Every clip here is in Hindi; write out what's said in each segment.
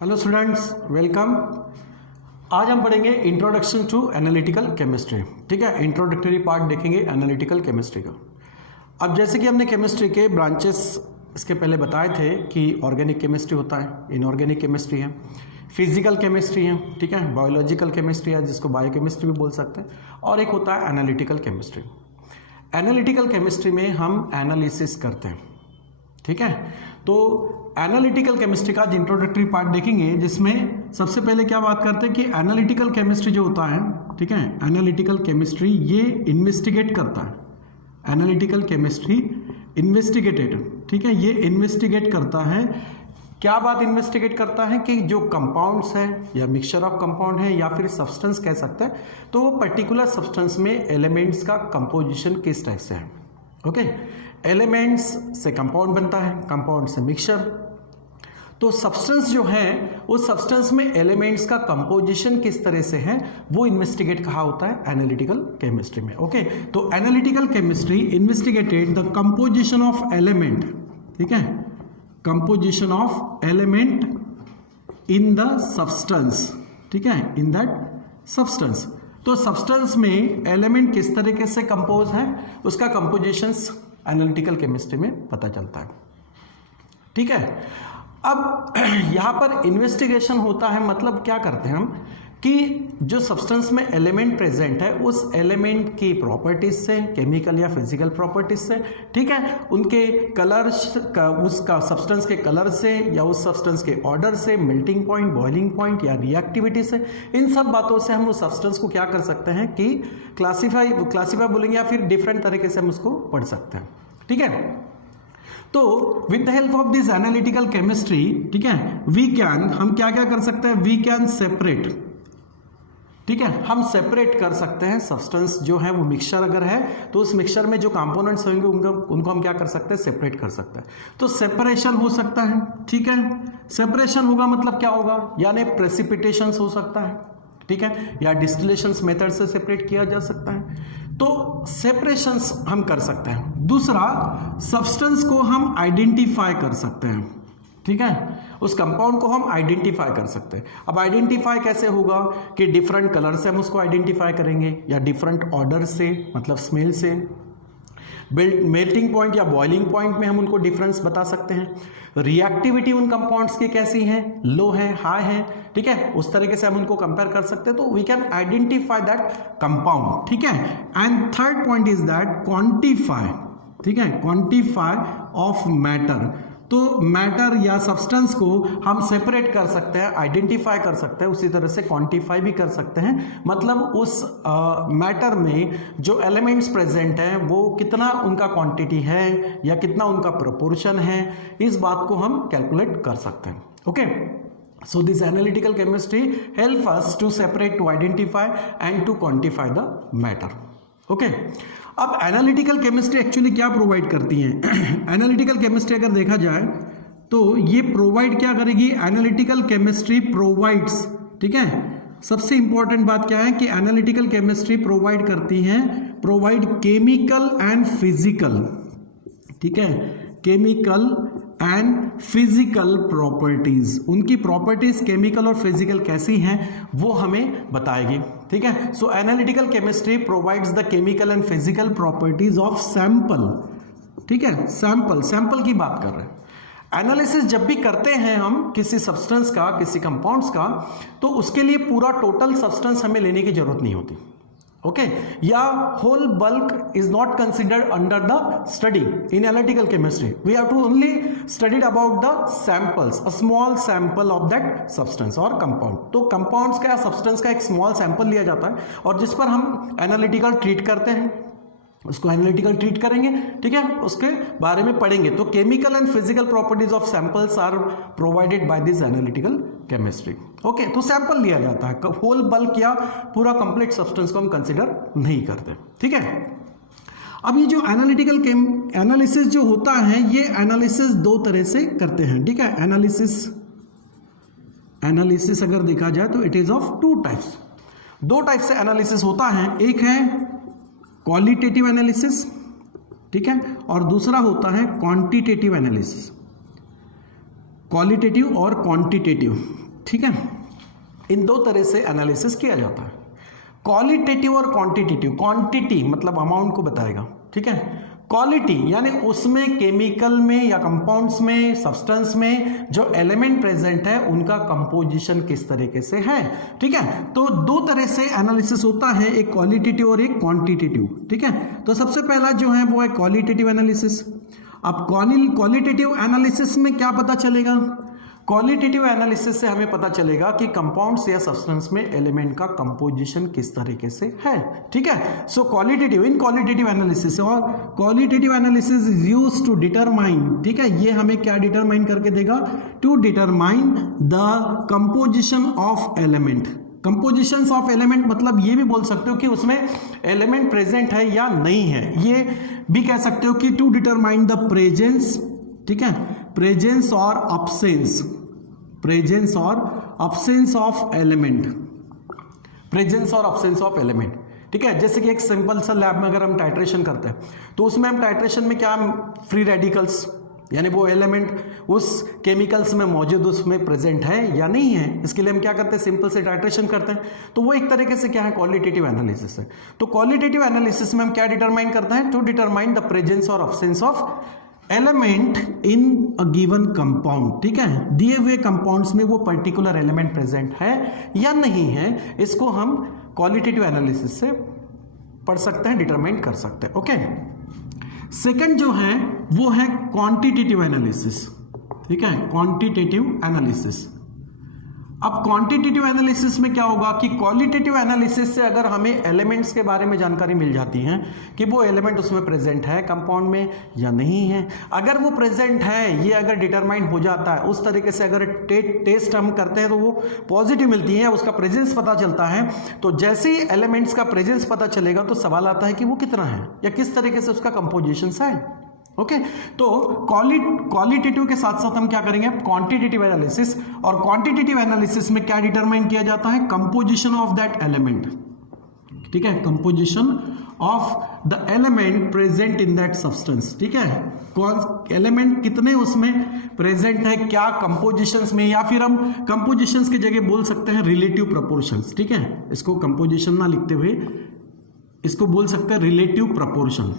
Hello students, welcome. आज हम पढ़ेंगे इंट्रोडक्शन टू एनालिटिकल केमिस्ट्री। ठीक है, इंट्रोडक्टरी पार्ट देखेंगे एनालिटिकल केमिस्ट्री का। अब जैसे कि हमने केमिस्ट्री के ब्रांचेस इसके पहले बताए थे कि ऑर्गेनिक केमिस्ट्री होता है, इनऑर्गेनिक केमिस्ट्री है, फिजिकल केमिस्ट्री है, ठीक है, बायोलॉजिकल केमिस्ट्री है जिसको बायोकेमिस्ट्री भी बोल सकते हैं, और एक होता है एनालिटिकल केमिस्ट्री। एनालिटिकल केमिस्ट्री में हम एनालिसिस करते हैं, ठीक है। तो एनालिटिकल केमिस्ट्री का आज इंट्रोडक्टरी पार्ट देखेंगे, जिसमें सबसे पहले क्या बात करते हैं कि एनालिटिकल केमिस्ट्री जो होता है, ठीक है, एनालिटिकल केमिस्ट्री ये इन्वेस्टिगेट करता है। एनालिटिकल केमिस्ट्री इन्वेस्टिगेटेड, ठीक है, ये इन्वेस्टिगेट करता है। क्या बात इन्वेस्टिगेट करता है कि जो कंपाउंड्स हैं या मिक्सचर ऑफ कंपाउंड है या फिर सब्सटेंस कह सकते हैं, तो वो पर्टिकुलर सब्सटेंस में एलिमेंट्स का कंपोजिशन किस टाइप से है। ओके, एलिमेंट्स से कंपाउंड बनता है, कंपाउंड से मिक्सचर। तो सब्सटेंस जो है उस सब्सटेंस में एलिमेंट्स का कंपोजिशन किस तरह से है वो इन्वेस्टिगेट कहा होता है एनालिटिकल केमिस्ट्री में। ओके, तो analytical chemistry investigated the composition of element, ठीक है, composition of element in the substance, ठीक है, इन दैट सब्सटेंस। तो सब्सटेंस में एलिमेंट किस तरीके से कंपोज है उसका कंपोजिशंस एनालिटिकल केमिस्ट्री में पता चलता है, ठीक है। अब यहाँ पर इन्वेस्टिगेशन होता है, मतलब क्या करते हैं हम कि जो सब्सटेंस में एलिमेंट प्रेजेंट है उस एलिमेंट की प्रॉपर्टीज से, केमिकल या फिजिकल प्रॉपर्टीज से, ठीक है, उनके कलर्स का, उसका सब्सटेंस के कलर से या उस सब्सटेंस के ऑर्डर से, मेल्टिंग पॉइंट, बॉइलिंग पॉइंट या रिएक्टिविटी से, इन सब बातों से हम उस सब्सटेंस को क्या कर सकते हैं कि क्लासीफाई बोलेंगे या फिर डिफरेंट तरीके से हम उसको पढ़ सकते हैं, ठीक है। तो with the help of this analytical chemistry, ठीक है, हम क्या क्या कर सकते हैं, वी कैन सेपरेट, ठीक है, हम सेपरेट कर सकते हैं सब्सटेंस जो है वो मिक्सचर अगर है तो उस मिक्सचर में जो कंपोनेंट्स होंगे उनको हम क्या कर सकते हैं, सेपरेट कर सकते हैं। तो सेपरेशन हो सकता है, ठीक है, सेपरेशन होगा मतलब क्या होगा, यानी प्रेसिपिटेशन हो सकता है, ठीक है, या डिस्टिलेशन मेथड से सेपरेट किया जा सकता है। तो सेपरेशंस हम कर सकते हैं। दूसरा, सब्सटेंस को हम आइडेंटिफाई कर सकते हैं, ठीक है, उस कंपाउंड को हम आइडेंटिफाई कर सकते हैं। अब आइडेंटिफाई कैसे होगा कि डिफरेंट कलर से हम उसको आइडेंटिफाई करेंगे या डिफरेंट ऑर्डर से, मतलब स्मेल से, मेल्टिंग पॉइंट या बॉइलिंग पॉइंट में हम उनको डिफरेंस बता सकते हैं। रिएक्टिविटी उन कंपाउंड्स की कैसी है, लो है, हाई है, ठीक है, उस तरीके से हम उनको कंपेयर कर सकते हैं। तो we can identify that compound, ठीक है। And third point is that quantify, ठीक है, क्वांटिफाई ऑफ मैटर। तो मैटर या सब्सटेंस को हम सेपरेट कर सकते हैं, आइडेंटिफाई कर सकते हैं, उसी तरह से क्वांटिफाई भी कर सकते हैं। मतलब उस मैटर में जो एलिमेंट्स प्रेजेंट हैं वो कितना उनका क्वांटिटी है या कितना उनका प्रोपोर्शन है, इस बात को हम कैलकुलेट कर सकते हैं। Okay, so this analytical chemistry help us to separate, to identify and to quantify the matter. Okay, अब एनालिटिकल केमिस्ट्री एक्चुअली क्या प्रोवाइड करती है। एनालिटिकल केमिस्ट्री अगर देखा जाए तो ये प्रोवाइड क्या करेगी, एनालिटिकल केमिस्ट्री प्रोवाइड्स, ठीक है, सबसे इंपॉर्टेंट बात क्या है कि एनालिटिकल केमिस्ट्री प्रोवाइड करती है, प्रोवाइड केमिकल एंड फिजिकल, ठीक है, केमिकल एंड फिजिकल प्रॉपर्टीज, उनकी प्रॉपर्टीज केमिकल और फिजिकल कैसी हैं वो हमें बताएगी, ठीक है। So analytical chemistry provides the chemical and physical properties of sample, ठीक है, सैंपल की बात कर रहे हैं। एनालिसिस जब भी करते हैं हम किसी सब्सटेंस का, किसी कंपाउंड्स का, तो उसके लिए पूरा टोटल सब्सटेंस हमें लेने की जरूरत नहीं होती, ओके, या whole bulk is not considered under the study in analytical chemistry. We have to only studied about the samples, a small sample of that substance और कंपाउंड। तो कंपाउंड्स का, सब्सटेंस का एक स्मॉल सैंपल लिया जाता है और जिस पर हम एनालिटिकल ट्रीट करते हैं उसको एनालिटिकल ट्रीट करेंगे, ठीक है, उसके बारे में पढ़ेंगे। तो chemical and physical properties of samples are provided by this analytical chemistry. Okay, तो सैंपल लिया जाता है, होल बल्क या पूरा कंप्लीट सब्सटेंस को हम कंसिडर नहीं करते, ठीक है। अब ये जो एनालिटिकल एनालिसिस जो होता है, ये एनालिसिस दो तरह से करते हैं, ठीक है। एनालिसिस अगर देखा जाए तो it is of two types, दो टाइप से एनालिसिस होता है। एक है क्वालिटेटिव एनालिसिस, ठीक है, और दूसरा होता है क्वांटिटेटिव एनालिसिस। क्वालिटेटिव और क्वांटिटेटिव, ठीक है, इन दो तरह से एनालिसिस किया जाता है, क्वालिटेटिव और क्वांटिटेटिव। क्वांटिटी मतलब अमाउंट को बताएगा, ठीक है, क्वालिटी यानी उसमें केमिकल में या कंपाउंड्स में, सब्सटेंस में जो एलिमेंट प्रेजेंट है उनका कंपोजिशन किस तरीके से है, ठीक है। तो दो तरह से एनालिसिस होता है, एक क्वालिटेटिव और एक क्वांटिटेटिव, ठीक है। तो सबसे पहला जो है वो है क्वालिटेटिव एनालिसिस। अब क्वालिटेटिव एनालिसिस में क्या पता चलेगा, क्वालिटेटिव एनालिसिस से हमें पता चलेगा कि कंपाउंड्स या सब्सटेंस में एलिमेंट का कंपोजिशन किस तरीके से है, ठीक है। So qualitative, in qualitative analysis, और qualitative analysis is used to determine, ठीक है, ये हमें क्या डिटरमाइन करके देगा, to determine the composition of element. Compositions of element मतलब ये भी बोल सकते हो कि उसमें एलिमेंट प्रेजेंट है या नहीं है, ये भी कह सकते हो कि टू डिटरमाइन द प्रेजेंस, ठीक है, प्रेजेंस और अब्सेंस, प्रेजेंस और अब्सेंस ऑफ एलिमेंट, प्रेजेंस और अब्सेंस ऑफ एलिमेंट, ठीक है। जैसे कि एक सिंपल सा लैब में अगर हम टाइट्रेशन करते हैं तो उसमें हम टाइट्रेशन में क्या, फ्री रेडिकल्स यानी वो एलिमेंट उस केमिकल्स में मौजूद उसमें प्रेजेंट है या नहीं है, इसके लिए हम क्या करते हैं, सिंपल से टाइट्रेशन करते हैं। तो वो एक तरीके से क्या है, क्वालिटेटिव एनालिसिस है। तो क्वालिटेटिव एनालिसिस में हम क्या डिटरमाइन करते हैं, टू डिटरमाइन द प्रेजेंस और absence of element in a given compound, ठीक है, दिए हुए कंपाउंड्स में वो पर्टिकुलर एलिमेंट प्रेजेंट है या नहीं है, इसको हम क्वालिटेटिव एनालिसिस से पढ़ सकते हैं, डिटरमाइन कर सकते हैं, ओके। सेकंड जो है वो है क्वांटिटेटिव एनालिसिस, ठीक है, क्वांटिटेटिव एनालिसिस। अब क्वांटिटेटिव एनालिसिस में क्या होगा कि क्वालिटेटिव एनालिसिस से अगर हमें एलिमेंट्स के बारे में जानकारी मिल जाती है कि वो एलिमेंट उसमें प्रेजेंट है कंपाउंड में या नहीं है, अगर वो प्रेजेंट है ये अगर डिटरमाइन हो जाता है, उस तरीके से अगर टेस्ट हम करते हैं तो वो पॉजिटिव मिलती है, उसका प्रेजेंस पता चलता है, तो जैसे ही एलिमेंट्स का प्रेजेंस पता चलेगा तो सवाल आता है कि वो कितना है या किस तरीके से उसका कंपोजिशन है, ओके। तो क्वालिटेटिव के साथ साथ हम क्या करेंगे, क्वांटिटेटिव एनालिसिस, और क्वांटिटेटिव एनालिसिस में क्या डिटरमाइन किया जाता है, कंपोजिशन ऑफ दैट एलिमेंट, ठीक है, composition of the element present in that substance, ठीक है, कौन एलिमेंट कितने उसमें प्रेजेंट है, क्या कंपोजिशंस में, या फिर हम कंपोजिशंस की जगह बोल सकते हैं रिलेटिव प्रोपोर्शंस, ठीक है, इसको कंपोजिशन ना लिखते हुए इसको बोल सकते हैं relative proportion,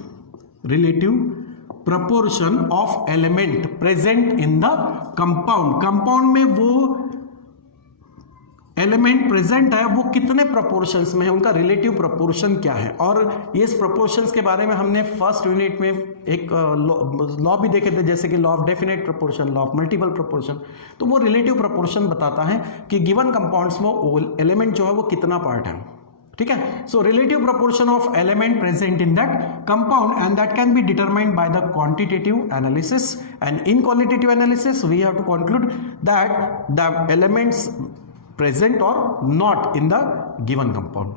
relative proportion of element present in the compound, compound में वो एलिमेंट प्रेजेंट है वो कितने प्रोपोर्शंस में है, उनका रिलेटिव प्रोपोर्शन क्या है। और इस प्रोपोर्शंस के बारे में हमने फर्स्ट यूनिट में एक लॉ भी देखे थे, जैसे कि law of definite proportion, law of multiple proportion. तो वो रिलेटिव प्रोपोर्शन बताता है कि गिवन कंपाउंड्स में एलिमेंट जो है वो कितना पार्ट है, ठीक है। So relative proportion of element present in that compound and that can be determined by the quantitative analysis, and in qualitative analysis we have to conclude that the elements present or not in the given compound,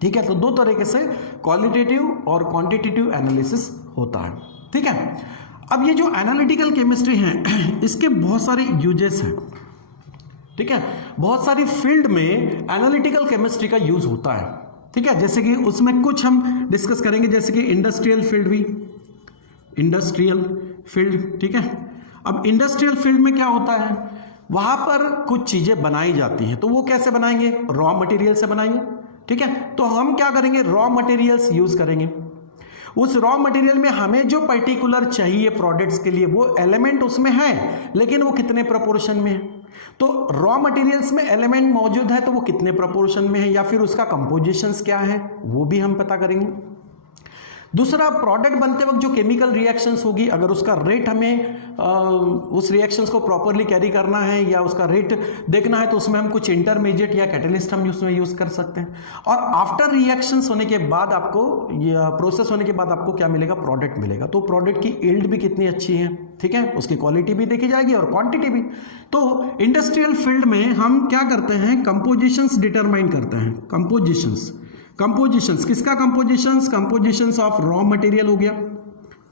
ठीक है। तो दो तरीके से क्वालिटेटिव और क्वांटिटेटिव एनालिसिस होता है, ठीक है। अब ये जो एनालिटिकल केमिस्ट्री है इसके बहुत सारे यूजेस हैं, ठीक है, बहुत सारी फील्ड में एनालिटिकल केमिस्ट्री का यूज होता है, ठीक है। जैसे कि उसमें कुछ हम डिस्कस करेंगे, जैसे कि इंडस्ट्रियल फील्ड भी, इंडस्ट्रियल फील्ड, ठीक है। अब इंडस्ट्रियल फील्ड में क्या होता है, वहां पर कुछ चीजें बनाई जाती हैं, तो वो कैसे बनाएंगे, रॉ मटेरियल से बनाएंगे, ठीक है। तो हम क्या करेंगे, रॉ मटेरियल्स यूज करेंगे, उस रॉ मटेरियल में हमें जो पर्टिकुलर चाहिए प्रोडक्ट्स के लिए वो एलिमेंट उसमें है, लेकिन वो कितने प्रोपोर्शन में है, तो रॉ मटेरियल्स में एलिमेंट मौजूद है तो वो कितने प्रोपोर्शन में है, या फिर उसका कंपोजिशंस क्या है वो भी हम पता करेंगे। दूसरा, प्रोडक्ट बनते वक्त जो केमिकल रिएक्शंस होगी, अगर उसका रेट हमें उस रिएक्शंस को प्रॉपरली कैरी करना है या उसका रेट देखना है तो उसमें हम कुछ इंटरमीडिएट या कैटलिस्ट हम उसमें यूज कर सकते हैं। और आफ्टर रिएक्शंस होने के बाद आपको या प्रोसेस होने के बाद आपको क्या मिलेगा, प्रोडक्ट मिलेगा। तो प्रोडक्ट की यील्ड भी कितनी अच्छी है, ठीक है, उसकी क्वालिटी भी देखी जाएगी और क्वांटिटी भी। तो इंडस्ट्रियल फील्ड में हम क्या करते हैं, कंपोजिशंस डिटरमाइन करते हैं, कंपोजिशंस किसका, कंपोजिशंस ऑफ रॉ मटेरियल हो गया,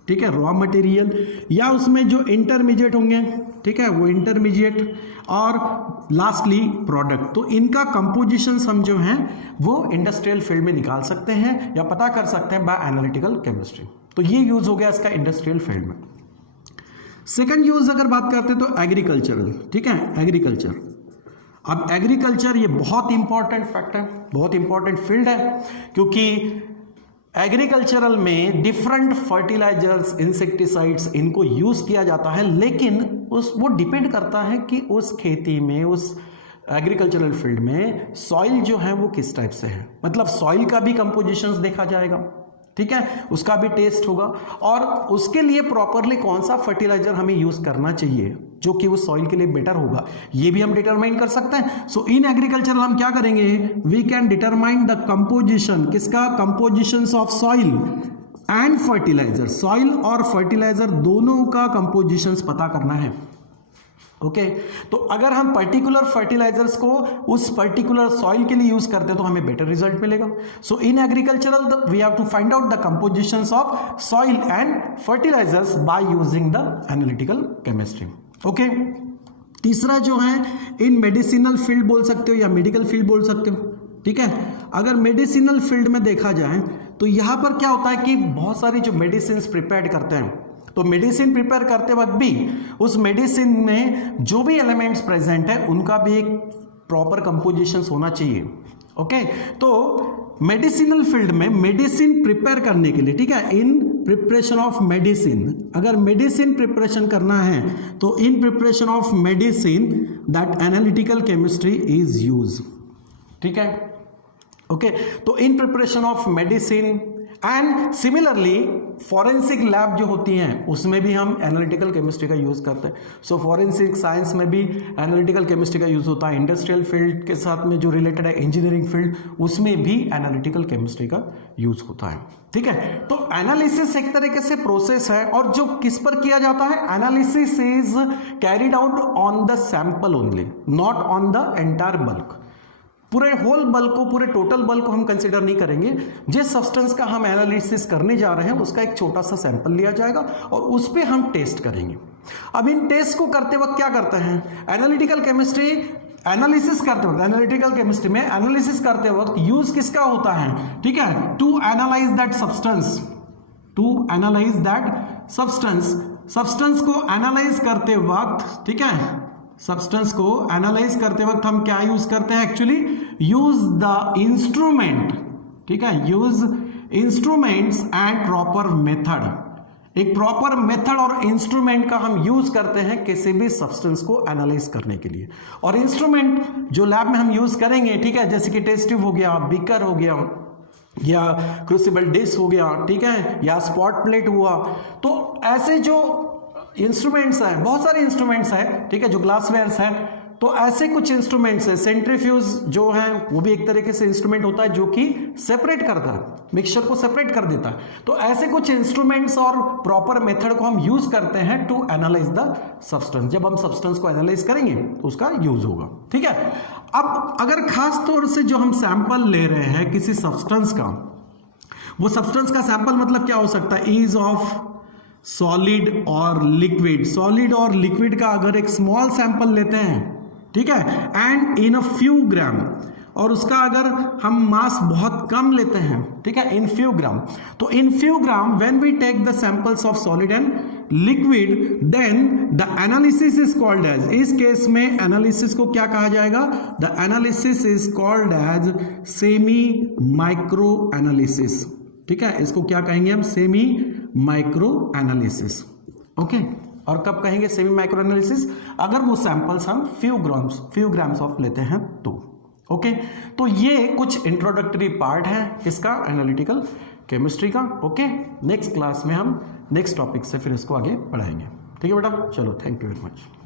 ठीक है, रॉ मटेरियल, या उसमें जो इंटरमीडिएट होंगे, ठीक है, वो इंटरमीडिएट, और लास्टली प्रोडक्ट। तो इनका कंपोजिशंस हम जो हैं वो इंडस्ट्रियल फील्ड में निकाल सकते हैं या पता कर सकते हैं बाय एनालिटिकल केमिस्ट्री। तो ये यूज हो गया इसका इंडस्ट्रियल फील्ड में। सेकंड यूज अगर बात करते हैं तो एग्रीकल्चरल, ठीक है, एग्रीकल्चर। अब एग्रीकल्चर ये बहुत इंपॉर्टेंट फैक्ट है, बहुत इंपॉर्टेंट फील्ड है, क्योंकि एग्रीकल्चरल में डिफरेंट फर्टिलाइजर्स, इंसेक्टिसाइड्स इनको यूज किया जाता है, लेकिन वो डिपेंड करता है कि उस खेती में, उस एग्रीकल्चरल फील्ड में सॉइल जो है वो किस टाइप से है। मतलब सॉइल का भी कंपोजिशंस देखा जाएगा, ठीक है, उसका भी टेस्ट होगा, और उसके लिए प्रॉपरली कौन सा फर्टिलाइजर हमें यूज करना चाहिए जो कि उस सॉइल के लिए बेटर होगा, ये भी हम डिटरमाइन कर सकते हैं। सो इन एग्रीकल्चर हम क्या करेंगे, we can determine the composition, किसका, compositions of soil and fertilizer. Soil और फर्टिलाइजर दोनों का कंपोजिशंस पता करना है। ओके तो अगर हम पर्टिकुलर फर्टिलाइजर्स को उस पर्टिकुलर सॉइल के लिए यूज करते हैं तो हमें बेटर रिजल्ट मिलेगा। So in agricultural we have to find out the compositions of soil and fertilizers by using the analytical chemistry. Okay, तीसरा जो है इन मेडिसिनल फील्ड बोल सकते हो या मेडिकल फील्ड बोल सकते हो, ठीक है। अगर मेडिसिनल फील्ड में देखा जाए तो यहां पर क्या होता है कि बहुत सारी जो मेडिसिन प्रिपेयर करते हैं, तो मेडिसिन प्रिपेयर करते वक्त भी उस मेडिसिन में जो भी एलिमेंट्स प्रेजेंट है उनका भी एक प्रॉपर कंपोजिशंस होना चाहिए। ओके तो मेडिसिनल फील्ड में मेडिसिन प्रिपेयर करने के लिए, ठीक है, इन प्रिपरेशन ऑफ मेडिसिन, अगर मेडिसिन प्रिपरेशन करना है तो in preparation of medicine that analytical chemistry is use, ठीक है। ओके तो in preparation of medicine and similarly forensic lab जो होती हैं उसमें भी हम एनालिटिकल केमिस्ट्री का यूज करते हैं। सो फॉरेंसिक साइंस में भी एनालिटिकल केमिस्ट्री का यूज होता है। इंडस्ट्रियल फील्ड के साथ में जो रिलेटेड है इंजीनियरिंग फील्ड, उसमें भी एनालिटिकल केमिस्ट्री का यूज होता है, ठीक है। तो एनालिसिस एक तरीके से प्रोसेस है, और जो किस पर किया जाता है, analysis is carried out on the sample only, not on the entire bulk. पूरे होल बल्क को, पूरे टोटल बल्क को हम कंसीडर नहीं करेंगे। जिस सब्सटेंस का हम एनालिसिस करने जा रहे हैं उसका एक छोटा सा सैंपल लिया जाएगा और उस पे हम टेस्ट करेंगे। अब इन टेस्ट को करते वक्त क्या करते हैं, एनालिटिकल केमिस्ट्री एनालिसिस करते वक्त, एनालिटिकल केमिस्ट्री में एनालिसिस करते वक्त यूज किसका होता है, ठीक है, to analyze that substance, to analyze that substance. Substance को एनालाइज करते वक्त, ठीक है, सब्सटेंस को एनालाइज करते वक्त हम क्या यूज करते हैं, एक्चुअली यूज द इंस्ट्रूमेंट, ठीक है, use instruments and proper method. एक प्रॉपर मेथड और इंस्ट्रूमेंट का हम यूज करते हैं किसी भी सब्सटेंस को एनालाइज करने के लिए। और इंस्ट्रूमेंट जो लैब में हम यूज करेंगे, ठीक है, जैसे कि टेस्ट ट्यूब हो गया, बीकर हो गया, या क्रूसिबल डिश हो गया, ठीक है, या स्पॉट प्लेट हुआ, तो ऐसे जो इंस्ट्रूमेंट्स हैं, बहुत सारे इंस्ट्रूमेंट्स हैं, ठीक है, जो ग्लासवेयर्स हैं, तो ऐसे कुछ इंस्ट्रूमेंट्स हैं। सेंट्रीफ्यूज जो है वो भी एक तरीके से इंस्ट्रूमेंट होता है जो कि सेपरेट करता है, मिक्सचर को सेपरेट कर देता है। तो ऐसे कुछ इंस्ट्रूमेंट्स और प्रॉपर मेथड को हम यूज करते हैं टू एनालाइज द सब्सटेंस। जब हम सब्सटेंस को एनालाइज करेंगे तो उसका यूज होगा, ठीक है। अब अगर खास तौर से जो हम सैंपल ले रहे हैं किसी सब्सटेंस का, वो सब्सटेंस का सैंपल मतलब क्या हो सकता है, इज ऑफ सॉलिड और लिक्विड। सॉलिड और लिक्विड का अगर एक स्मॉल सैंपल लेते हैं, ठीक है, एंड इन अ फ्यू ग्राम, और उसका अगर हम मास बहुत कम लेते हैं, ठीक है, इन फ्यू ग्राम, तो in few gram when we take the samples of solid and liquid then the analysis is called as, इस केस में एनालिसिस को क्या कहा जाएगा, the analysis is called as semi micro analysis, ठीक है, इसको क्या कहेंगे हम, सेमी माइक्रो एनालिसिस। ओके, और कब कहेंगे सेमी माइक्रो एनालिसिस, अगर वो सैंपल्स हम फ्यू ग्राम्स ऑफ लेते हैं तो। ओके, तो ये कुछ इंट्रोडक्टरी पार्ट है इसका, एनालिटिकल केमिस्ट्री का। ओके, नेक्स्ट क्लास में हम नेक्स्ट टॉपिक से फिर इसको आगे बढ़ाएंगे, ठीक है बेटा, चलो, थैंक यू वेरी मच।